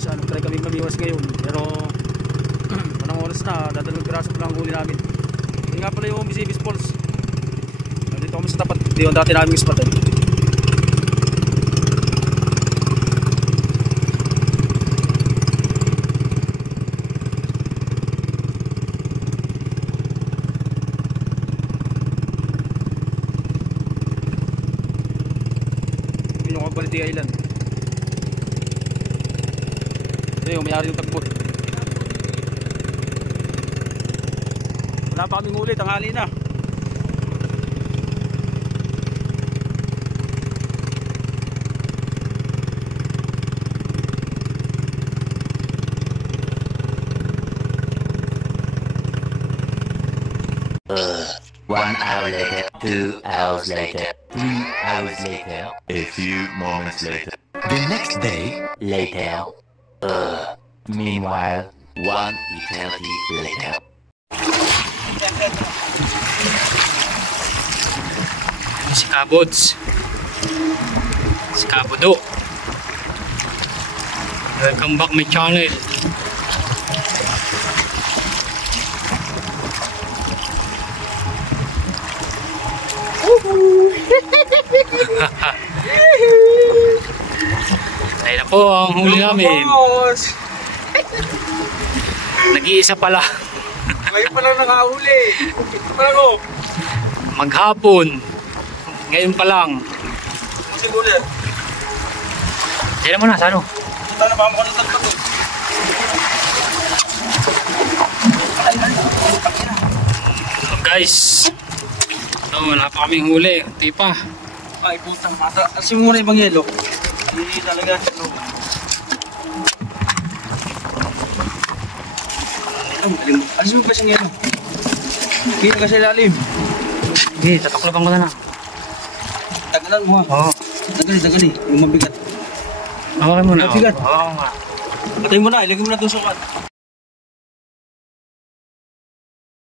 guys, try kami mamiwas ngayon. Pero anong oras na, dadalawang piraso pa lang huli namin. Yun nga pala yung Bisibis Falls. Dito kami sa tapat, dito yung dati namin spot eh. Yun yung Cabality Island. Ito yung mayari yung tagbot. Wala pa kaming huli, tanghali na. One hour later, 2 hours later, 3 hours later, a few moments later. The next day, later. Meanwhile, 1 eternity later. Si Kabods, si Kabodo. Welcome back my channel. Ayun na po ang huli namin. Nag-iisa pala. Ngayon pa lang nakahuli. Parang ko. Maghapon. Ngayon pa lang. Kasi huli. Diyan naman na, sa ano? Sana ba mo na sa pato? So guys, wala pa kaming huli. Hindi pa. Ay, putang mata. Asin mo na ibang yelo. Hindi talaga. Asin mo kasi yelo. Hindi kasi lalim. Hindi, tataklapan ko na na. Tagalan mo ha. Oo. Tagali. Yung mabigat. Hawakan mo na. Mabigat. Oo nga. Patay mo na. Ilagay mo na itong sukat.